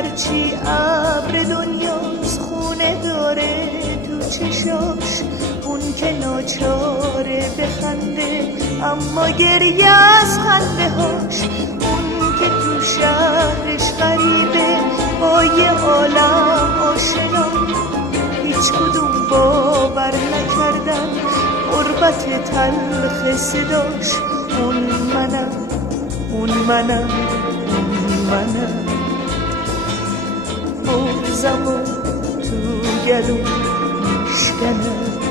هرچی ابر دنیاست خونه داره تو چشاش، اون که ناچاره بخنده اما گریه از خنده هاش، اون که تو شهرش غریبه با یه عالم آشنا، هیچ کدوم باور نکردن غربت تلخ صداش. اون منم، اون منم، اون منم، بغضم و تو گلوم میشکنم.